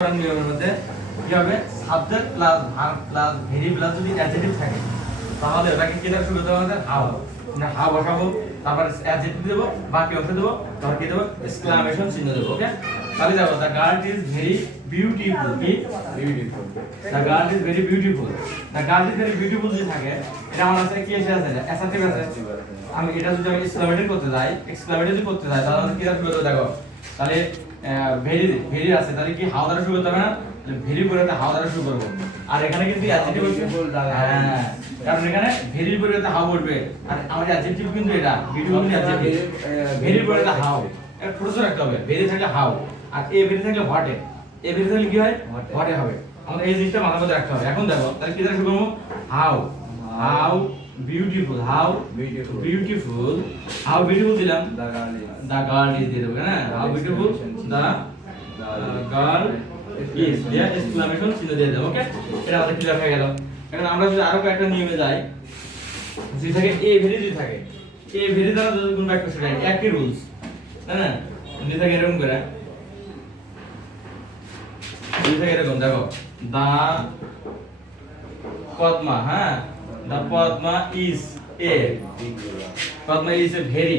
নিয়মের মধ্যে কি হবে subject plus verb plus very plus যদি অ্যাডজেক্টিভ থাকে তাহলে এটাকে কি দ্বারা শুরু করতে হবে হাউ আমরা হাউ বসাবো তারপর অ্যাডজেক্টিভ দেব বাকি অংশ দেব তারপর কি দেব এক্সক্লামেশন চিহ্ন দেব ওকে তাহলে দেখো the girl is very beautiful কি beautiful the girl is very beautiful the girl is very beautiful যদি থাকে এটা আমার আছে কি এসে আছে অ্যাসার্টিভ আছে আমি এটা যদি আমি এক্সক্লামেটর করতে যাই এক্সক্লামেটর যদি করতে যাই তাহলে কি দ্বারা শুরু করতে দেখো তাহলে ভেরি ভেরি আছে তাহলে কি হাউ দ্বারা শুরু করতে হবে না ভেরি পরিবর্তে হাউ দ্বারা শুরু করব আর এখানে কিন্তু অ্যাডজেক্টিভ হচ্ছে হ্যাঁ কারণ এখানে ভেরি পরিবর্তে হাউ বলবে আর আমাদের অ্যাডজেক্টিভ কিন্তু এটা বিউটিফুল কিন্তু অ্যাডজেক্টিভ ভেরি পরিবর্তে হাউ এটা ছোট ছোট রাখতে হবে ভেরি থাকলে হাউ আর এ ভেরি থাকলে হোয়াট এ ভেরি থাকলে কি হয় হোয়াট হবে আমাদের এই জিনিসটা মাথার মধ্যে রাখতে হবে এখন দেখো তাহলে কি দ্বারা শুরু করব how how beautiful how beautiful how beautiful দিলাম the girl is দিয়ে দেবো না how beautiful the girl is দিয়ে এক্সক্লামেশন চিহ্ন দিয়ে দেবো ওকে এটা আমাদের ক্লিয়ার হয়ে গেল এখন আমরা যদি আরো কয়েকটা নিয়মে যাই যদি থাকে এ ভেরি যদি থাকে এ ভেরি দ্বারা যদি কোন বাক্য শুরু হয় একই রুলস না না যদি থাকে এরকম করে যদি থাকে এরকম দেখো দা পদ্মা হ্যাঁ the Padma is a Padma is a very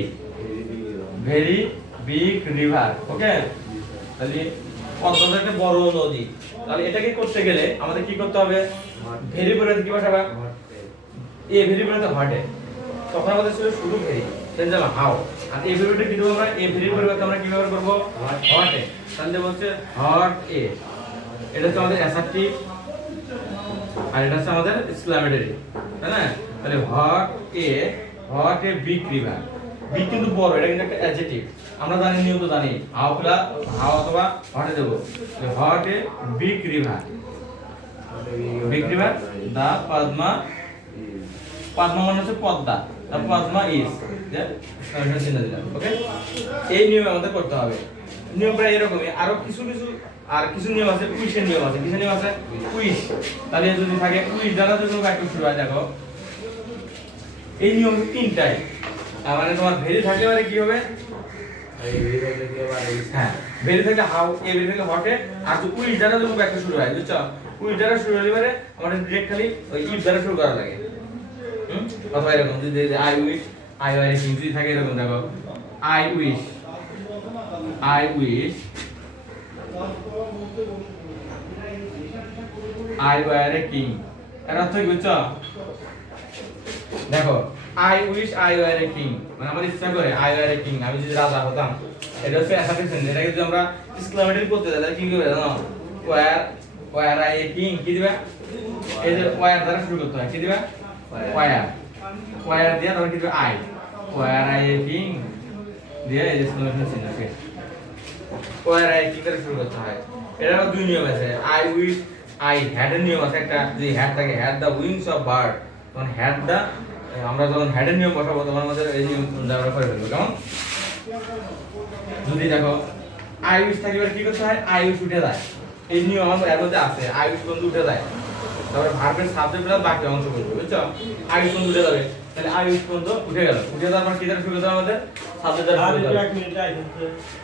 big river okay তাহলে পদ্মা একটা বড় নদী তাহলে এটাকে করতে গেলে আমাদের কি করতে হবে ভেরি পরিবর্তে কি বসাবা এ ভেরি পরিবর্তে হোয়াটে তখন আমাদের ছিল শুধু ভেরি দেন যাবে হাউ আর এ ভেরিটা কি দেবো আমরা এ ভেরি পরিবর্তে আমরা কি ব্যবহার করব হোয়াটে তাহলে বলছে হট এ এটা হচ্ছে আমাদের অ্যাসার্টিভ আর এটা হচ্ছে আমাদের এক্সক্লামেটরি তাই না তাহলে hot a big river big কিন্তু বড় এটা কিন্তু একটা অ্যাডজেক্টিভ আমরা জানি নিয়ম তো জানি হাউ প্লাস হাউ অথবা হোয়াটে দেব হোয়াট এ বিগ রিভার দা পদ্মা পদ্মা মানে হচ্ছে পদ্মা দা পদ্মা ইজ যে সরাসরি চিহ্ন দিলাম ওকে এই নিয়ম আমাদের করতে হবে নিয়ম প্রায় এরকমই আরো কিছু নিয়ম আছে কুইজের নিয়ম আছে কিসের নিয়ম আছে কুইজ তাহলে যদি থাকে কুইজ দ্বারা যদি কোনো বাক্য শুরু হয় দেখো এই নিয়ম তিনটাই মানে তোমার ভেরি থাকলে মানে কি হবে হ্যাঁ ভেরি থাকলে হাউ এ ভেরি থাকলে হোয়াটে আর তো উইথ দ্বারা যখন বাক্য শুরু হয় বুঝছো উইথ দ্বারা শুরু হলে মানে আমাদের ডিরেক্ট খালি ওই ইফ দ্বারা শুরু করা লাগে অথবা এরকম যদি I wish I were king যদি থাকে এরকম দেখো I wish I were a king এর অর্থ কি বুঝছো দেখো I wish I were a king মানে আমার ইচ্ছা করে আই ওয়ার এ কিং আমি যদি রাজা হতাম এটা হচ্ছে অ্যাসার্টিভ সেন্টেন্স এটাকে যদি আমরা এক্সক্লামেটরি করতে যাই তাহলে কি হবে জানো ওয়ার আই এ কিং কি দিবা এই যে ওয়ার দ্বারা শুরু করতে হয় কি দিবা ওয়ার দিয়ে তারপর কি দিবা I were I a king দিয়ে এই এক্সক্লামেশন চিহ্ন শেষ ওয়ার আই কিং দ্বারা শুরু করতে হয় এটার দুই নিয়ম আছে আই উইশ আই হ্যাড এর নিয়ম আছে একটা যদি হ্যাড থাকে had the wings of bird তখন হ্যাড দ্য আমরা যখন হেডের নিয়ম বসাবো তখন আমাদের এই নিয়ম ব্যবহার করে ফেলবো কেমন যদি দেখো আই উইশ থাকলে কি করতে হয় আই উইশ উঠে যায় এই নিয়ম আমার এর মধ্যে আছে আই উইশ বন্ধু উঠে যায় তারপরে ভার্বের সাবজেক্টটা বাকি অংশ বলবো বুঝছো আই উইশ বন্ধু উঠে যাবে তাহলে আই উইশ বন্ধু উঠে গেল উঠে যাওয়ার পর কি দ্বারা শুরু করতে হবে আমাদের সাবজেক্ট দ্বারা শুরু করতে হবে